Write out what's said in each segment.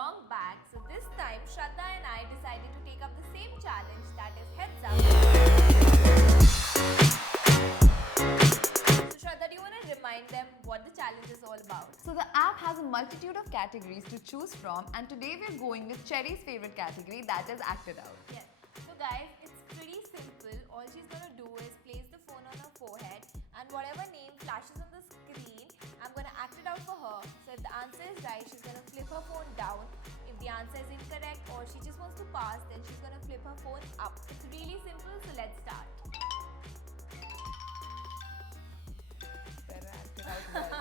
long back. So this time, Shraddha and I decided to take up the same challenge, that is heads up. So Shraddha, do you want to remind them what the challenge is all about? So the app has a multitude of categories to choose from, and today we're going with Cherry's favorite category, that is acted out. Yes. So guys, it's pretty simple. All she's gonna do is place the phone on her forehead, and whatever name flashes on the screen, I'm gonna act it out for her. So if the answer is right, she's gonna flip her phone down. If the answer is incorrect or she just wants to pass, then she's gonna flip her phone up. It's really simple, so let's start. Better act it out well.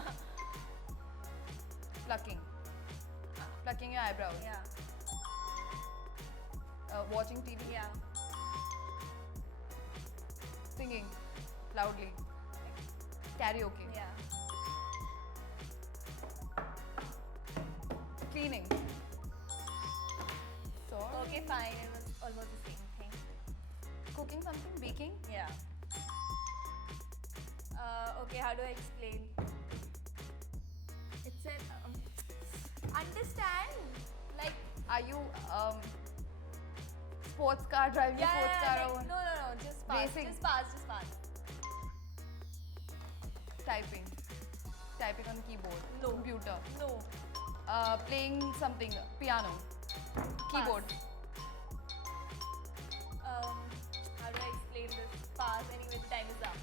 Plucking. Plucking your eyebrows. Yeah. Watching TV. Yeah. Singing loudly. Karaoke. Yeah. Cleaning. So Okay, fine. It was almost the same thing. cooking something, baking. Yeah. Okay, how do I explain? It's an understand, like Are you sports car driving? yeah, Sports car or no, just pass, Racing. just pass. typing? Typing on keyboard. No. Computer. No. Playing something. Piano. Keyboard. How do I explain this? Pass. Anyway, the time is up.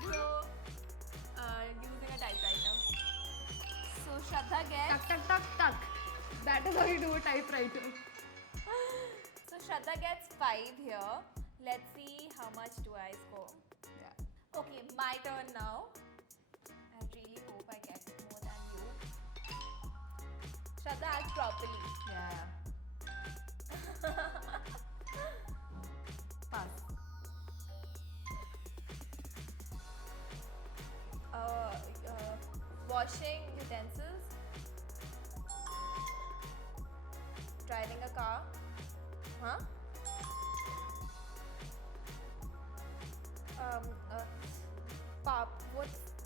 So, using a typewriter. So Shraddha gets. Tuck, tuck, tuck, tuck. That is how you do a typewriter. So Shraddha gets 5 here. Let's see how much do I score. Yeah. Okay, my turn now. I really hope I get more than you. Shraddha, act properly. Yeah. Pass. Washing utensils. Driving a car. Huh?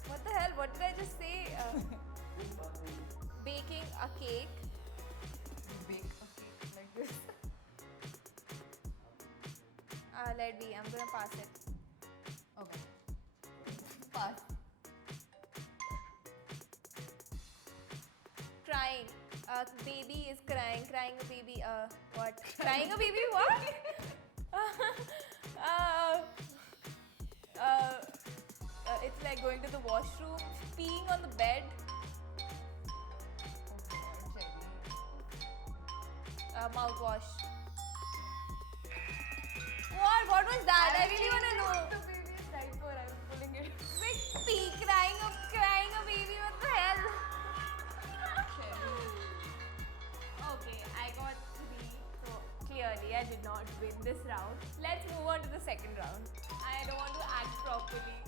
What the hell? What did I just say? Baking a cake. Bake a cake like this. Let be. I'm gonna pass it. Okay. Pass. Crying. Baby is crying. Crying a baby. What? Crying a baby? What? It's like going to the washroom, peeing on the bed. Mouthwash. What was that? I really want to know. The baby is diaper. I was pulling it. Wait, crying a baby. What the hell? Okay, I got 3. So clearly, I did not win this round. Let's move on to the second round. I don't want to act properly.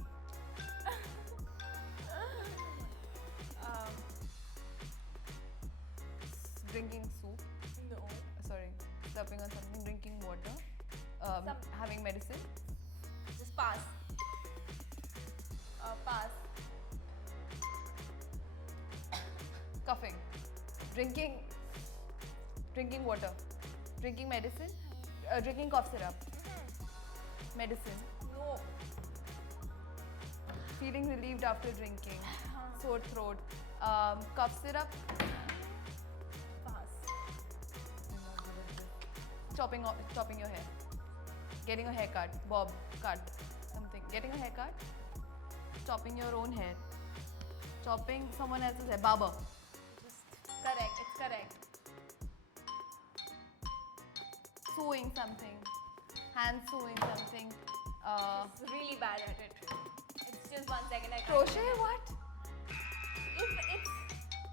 Drinking soup. No. Sorry. Slurping on something. Drinking water. Having medicine. Just pass. Pass. Coughing. Drinking water. Drinking medicine. Drinking cough syrup. Medicine. No. Feeling relieved after drinking. Sore throat. Cough syrup. Pass. Chopping your hair. Getting a haircut. Bob cut. Something. Getting a haircut. Chopping your own hair. Chopping someone else's hair. Barber. Correct. It's correct. Sewing something. Hand sewing something. It's really bad at it. It's just 1 second. I can't Crochet. do it. What? If it's,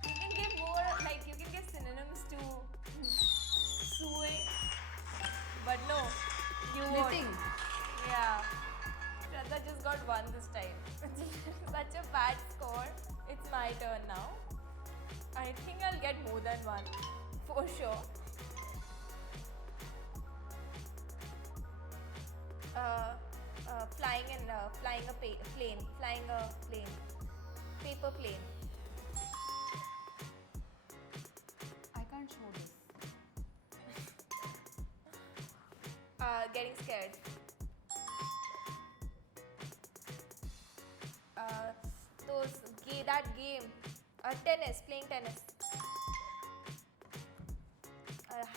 you can give more, like you can give synonyms to sewing, but no, you won't. Knitting. Yeah. Shraddha just got 1 this time. Such a bad score. It's my turn now. I think I'll get more than 1 for sure. Flying a plane, paper plane. Getting scared. That game. Tennis. Playing tennis.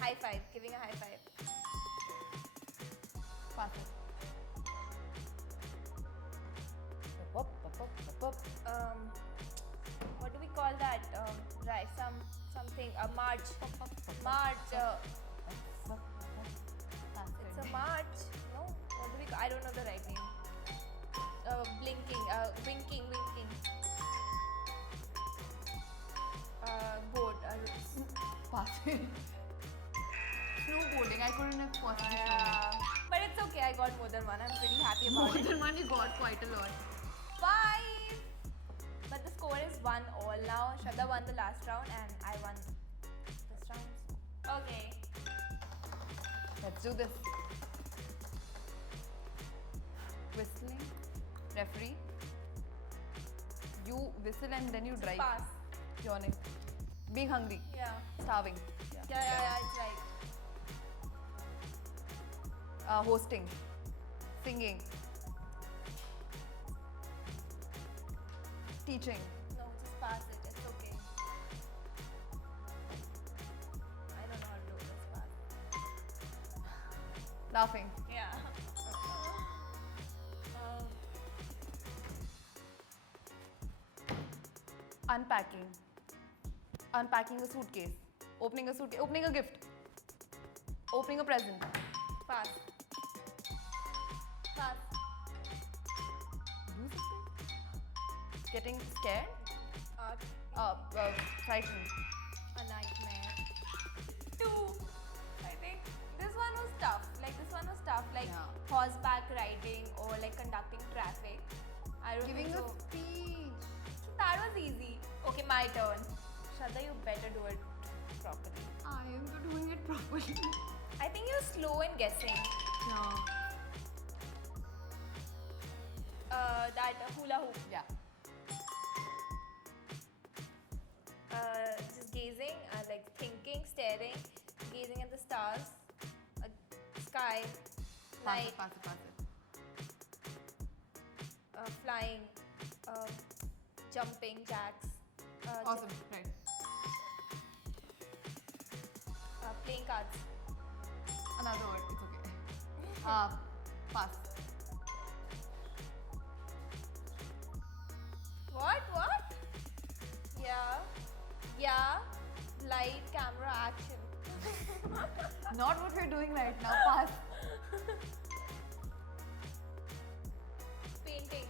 High five. Giving a high five. Pass it. Up, up, up, up, up. What do we call that? Right, something. A march. March. It's a march. No? What do we call? I don't know the right name. Blinking. Winking. Board. Pass it. Snowboarding. I couldn't have possibly But it's okay. I got more than one. I'm pretty happy about more it. than one. You got quite a lot. 5. But the score is 1-all now. Shraddha won the last round and I won this round. Okay. Let's do this. Whistling. Referee. You whistle and then you drive. Pass. Yawning. Being hungry. Yeah. Starving. Yeah, it's right. Hosting. Singing. Teaching. No, just pass it. It's okay. I don't know how to do this. Pass. Laughing. Yeah. Unpacking. Unpacking a suitcase. Opening a suitcase. Opening a gift. Opening a present. Pass. Pass. Do something. Getting scared. Frightened. A nightmare. 2. I think this one was tough. Like Yeah. horseback riding or like conducting traffic. I don't Giving think a so. speech. That was easy. Okay, my turn. Shraddha, you better do it properly. I am doing it properly. I think you're slow in guessing. No. That hula hoop. Yeah. Just gazing, like thinking, staring, gazing at the stars, sky, Pass night, it, pass it, pass it. flying, jumping jacks. Awesome. Right. Playing cards. Another word. It's okay. Pass. What? Yeah. Light, camera, action. Not what we're doing right now. Pass. Painting.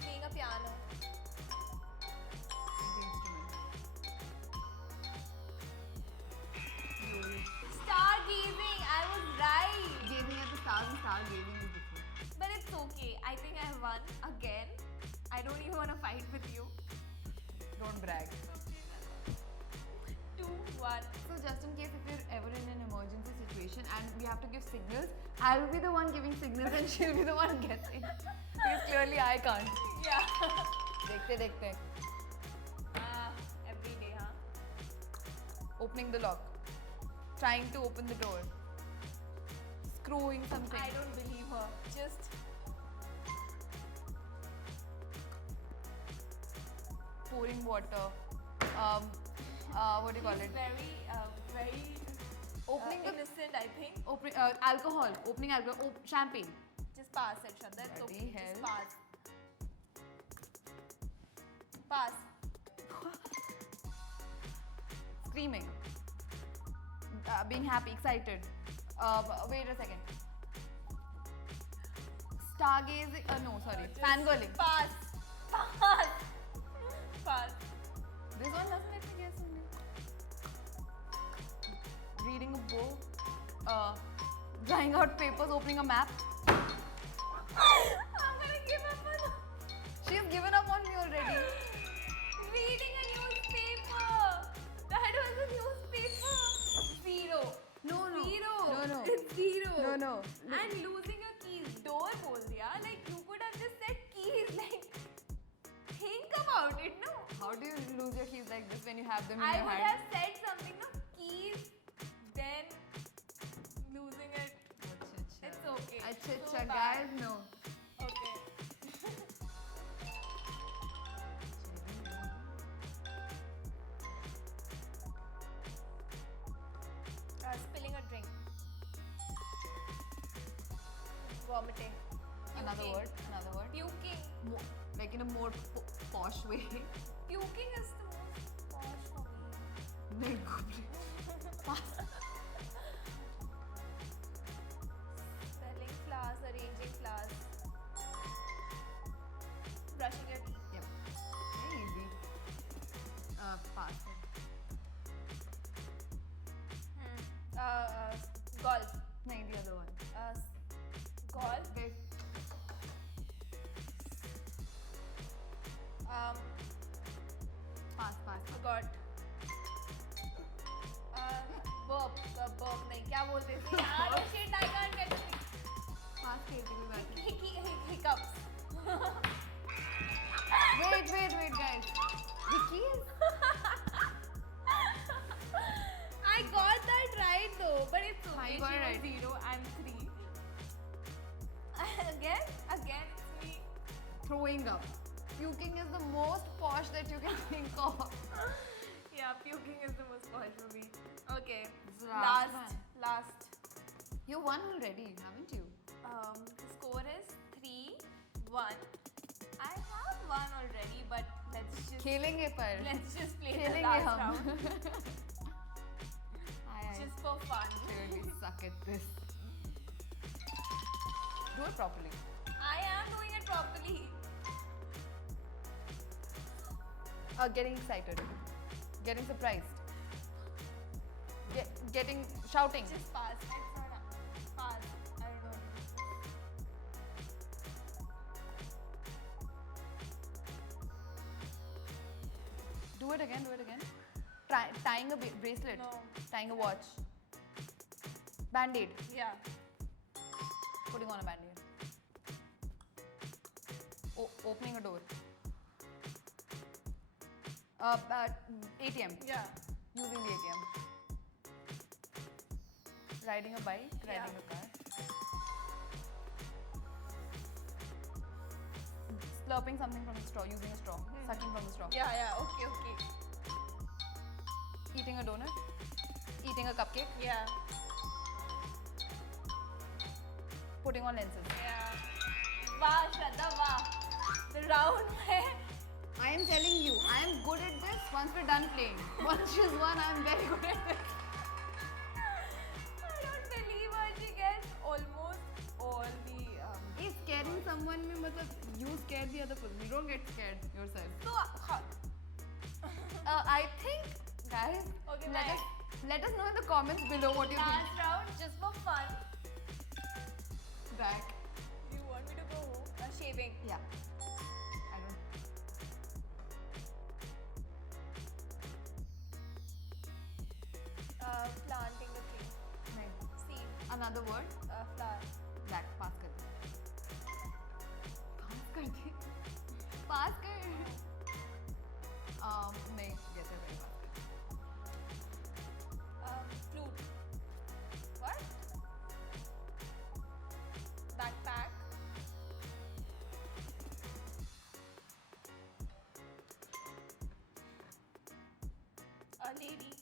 Playing a piano. Stargazing. I was right. Gazing at the stars and stargazing is different. But it's okay. I think I won again. I don't even want to fight with you. Don't brag. 2-1. So just in case if you're ever in an emergency situation and we have to give signals, I'll be the one giving signals and she'll be the one guessing. Because clearly I can't. Yeah. देखते. Every day, huh? Opening the lock. Trying to open the door. Screwing something. I don't believe her. Just pouring water. What do you call it? very Opening the innocent, I think. opening alcohol. Opening alcohol. Champagne. Just pass it, Shraddha. It's Bloody okay. hell. Just pass. Pass. Screaming. Being happy, excited. Wait a second. Stargazing. No, sorry. Fangirling. Pass. Pass. Pass. This one doesn't let me guess only. Reading a book. Drying out papers, opening a map. I'm gonna give up on She's given up on me already. reading a newspaper. That was a newspaper. 0. No. Zero. No. It's 0. No. And losing your keys. Door bol diya. Like you could have just said keys. Like think about it, no? How do you lose your keys like this when you have them in I your would hand? have said something, no? Keys. Acha, bad. guys, no. Okay. Spilling a drink. Vomiting. Another Puking. word. Another word. Puking. Like in a more posh way. Puking is the most posh for me. Milk. Selling flowers, arranging flowers. Brushing your teeth. Yep. Very easy. Pass. Golf. No, the other one. Golf. Wait. Pass. Forgot. Burp. Burp नहीं क्या बोलते थे यार oh shit I can't get it. Pass खेलते हुए बैठ. Hiccups. Wait, guys. Hickeys? I got that right though, but it's How okay. you got She it was right? 0, I'm 3. Again, it's me. Throwing up. Puking is the most posh that you can think of. Yeah, puking is the most posh for me. Okay, This is the last last. You won already, haven't you? The score is 3-1. I have won already, but let's just खेलेंगे पर. let's just play the खेलेंगे last हम. round Aye. just for fun. Clearly suck at this. Do it properly. I am doing it properly. Getting excited. Getting surprised. Getting shouting. Just pass. It's not a pass. I don't know. Do it again. Tying a bracelet. No. Tying a watch. Band-aid. Yeah. Putting on a band-aid. Opening a door. ATM. Yeah. Using the ATM. Riding a bike. Yeah. Riding a car. Slurping something from the straw. Using a straw. Sucking from the straw. Yeah. Okay. Eating a donut. Eating a cupcake. Yeah. Putting on lenses. Yeah. Wow, Shraddha, wow. The round where I am telling you, I am good at this once we're done playing. Once she's won, I am very good at this. I don't believe her. She gets almost all the. Is scaring someone mein matlab you scare the other person. You don't get scared yourself. So, I think, guys, Okay, let us know in the comments below what you last think. round, just for fun. Back. You want me to go home? Shaving. Yeah. I don't. Planting the tree. No. Seed. Another word. Flower. Back. Pass कर दे. Pass कर दे. Pass कर. नहीं guess है very pass कर. Flute. What? Backpack. A lady.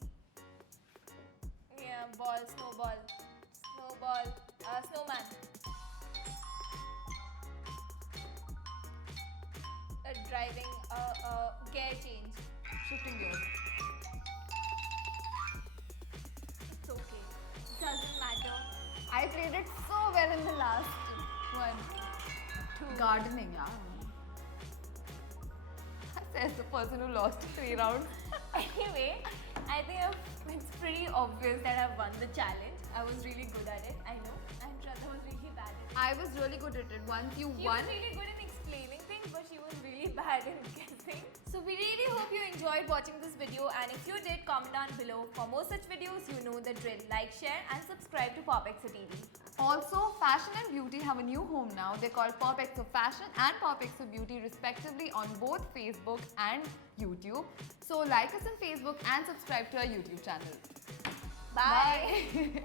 Yeah, ball, snowball. Snowman. Driving, gear change. Shifting gears. It's okay. Doesn't matter. I played it so well in the last one. Gardening, yeah. Says the person who lost 3 rounds. Anyway, I think it's pretty obvious that I've won the challenge. I was really good at it, I know. And Shraddha was really bad at it. I was really good at it. Once you She won, was really good in explaining things, but she was really bad in guessing. So we really hope you enjoyed watching this video, and if you did, comment down below. For more such videos, you know the drill. Like, share and subscribe to PopExa TV. also fashion and beauty have a new home now. They're called PopExa Fashion and PopExa Beauty respectively on both Facebook and YouTube. So like us on Facebook and subscribe to our YouTube channel. Bye.